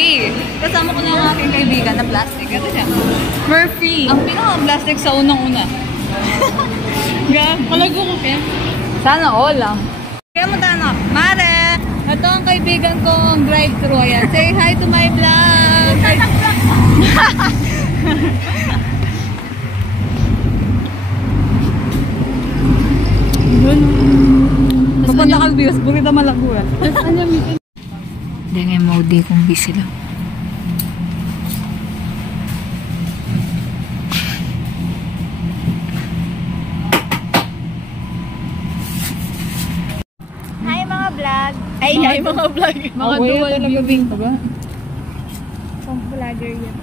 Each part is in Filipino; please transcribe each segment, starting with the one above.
Murphy. Kasama ko na yung aking kaibigan na plastic. Ito siya. Murphy. Ang pinaka-plastic sa unang-una. Malago ko kaya. Sana all lang. Kaya mo tayo, Mare! Ito ang kaibigan kong drive-thru. Ayan. Say hi to my vlog! Papunta ka views, burita malagura. Hindi nga mode kung busy lang. Hi mga vlog! Ay, mga vlog. Mga dual viewing. Pang vlogger yan.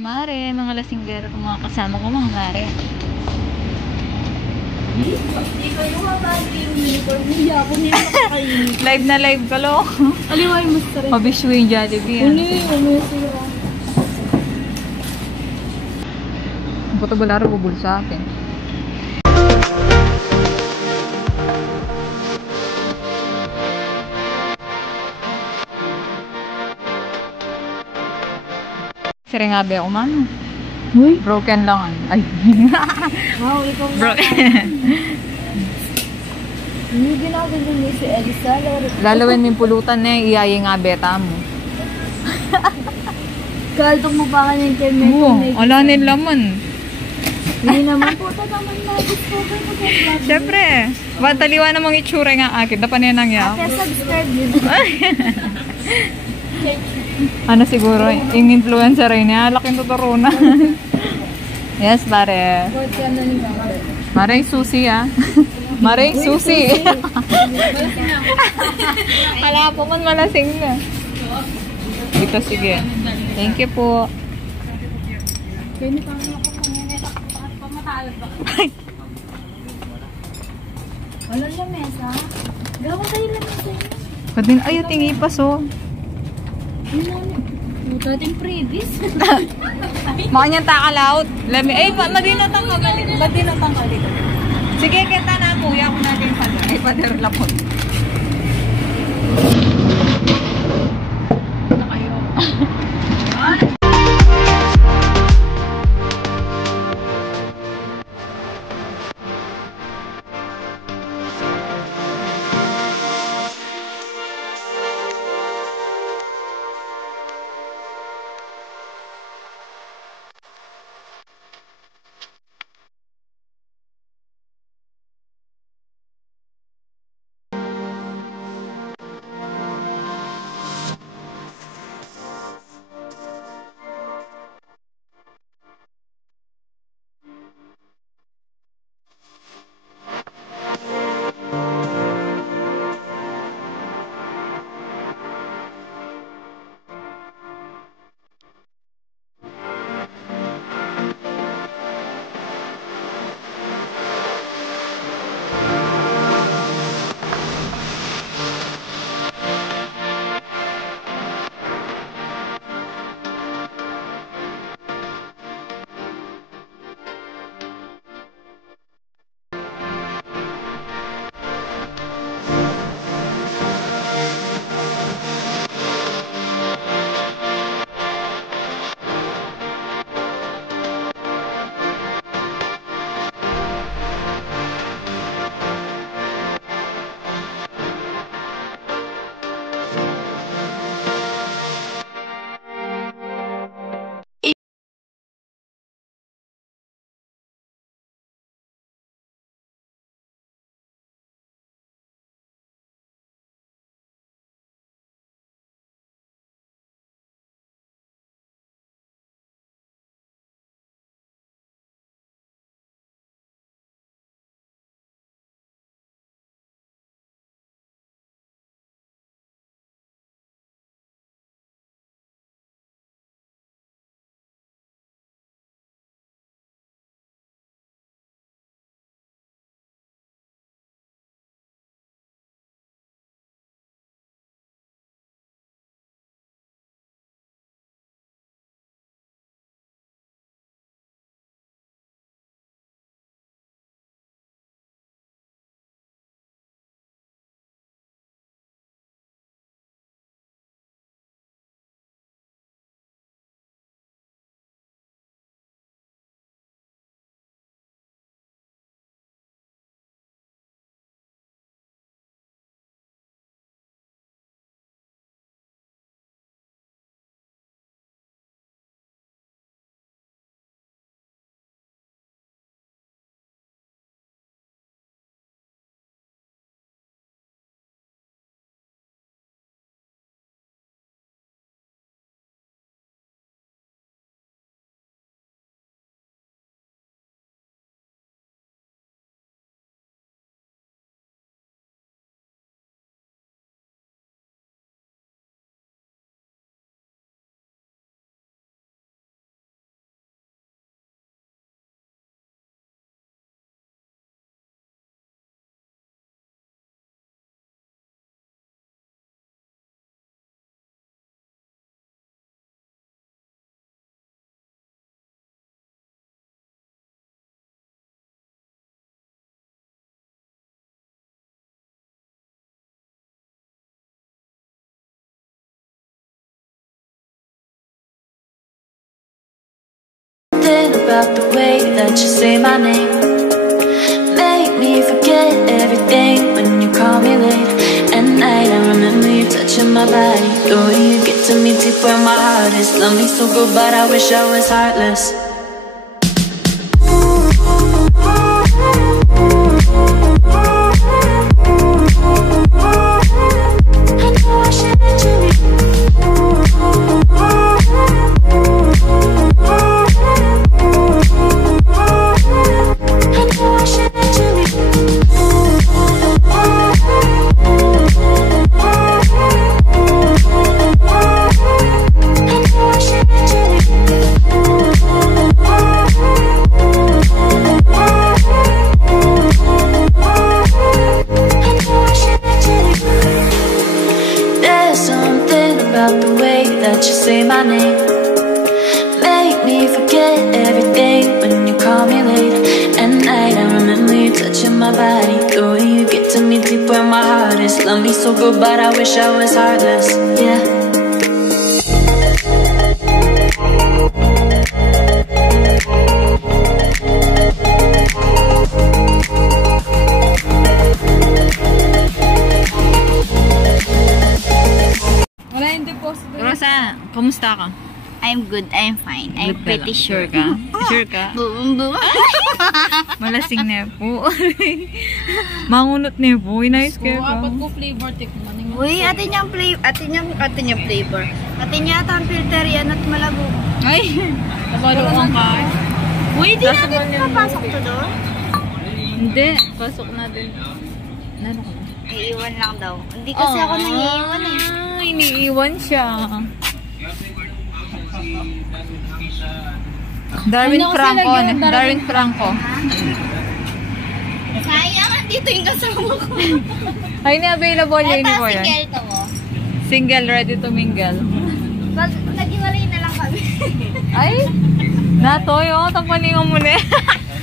Mare, mga lasinggero kung mga kasama ko, mga mare. Ikaw yung mabaging uniform niya. Kung hindi makakainin. Live na live ka, lo. Aliway mo sa rin. Pabisyo yung Jollibee. Sira. Ang puto balaro bubul sa akin. Siringabi ako, mano. Uy. Broken lang. Ay. Wow, ikaw na. Broken. Hindi ginagawa niya si Elisa. Lalawin yung pulutan na yung iyayi nga beta mo. Kaldong mo pa ka ng keme. Oo, wala nil laman. Hindi naman po. Ito naman na. Gusto ko yung mag-vlog. Siyempre. Bataliwa namang itsura nga akin. Dapan yan ang yaw. Kaya subscribe yun. Ano siguro, yung influencer rin niya, laking tuturunan. Yes, pare. Maring susi, ah. Maring susi. Wala po man malasing na. Dito, sige. Thank you po. Walang lamesa. Gawa kayo lamesa. Kadin, ay, tingi pa, so. Puta din previous. Makanyang takalaut. Lami, ay, madinatang kagalit. Madinatang kagalit. Sige, kita na, kuya. Kung natin pala. Ay, pader lapot. Na kayo. about the way that you say my name. Make me forget everything when you call me late at night. I remember you touching my body, the way you get to me deep where my heart is. Love me so good, but I wish I was heartless. Say my name. Make me forget everything when you call me late at night. I remember you touching my body, the way you get to me deep where my heart is. Love me so good, but I wish I was heartless. Yeah. Rosa, kamusta ka? I'm good, I'm fine. I'm Good ka pretty lang. sure. Ka? Sure ka? Boom, boom. Malasing na po. Mangunot na po. Inayos kayo ka. Apat ko flavor tikman. Uy, atin yung flavor. Atin yata ang filter yan at malabo. Ay! Nabaluan ka. Uy, di natin papasok to doon. Hindi. Pasok na din. Nano ka? Iiwan lang daw. Hindi kasi ako nangiiwan eh. Iniiwan siya. Darwin Franco. Darwin Franco. Sayang, andito yung kasama ko. Ay, na-available yun Ito, po yan. single to mo. Single, ready to mingle. Nag-iwalay na lang kami. Ay! Natoy, oh. Tapalingan mo na.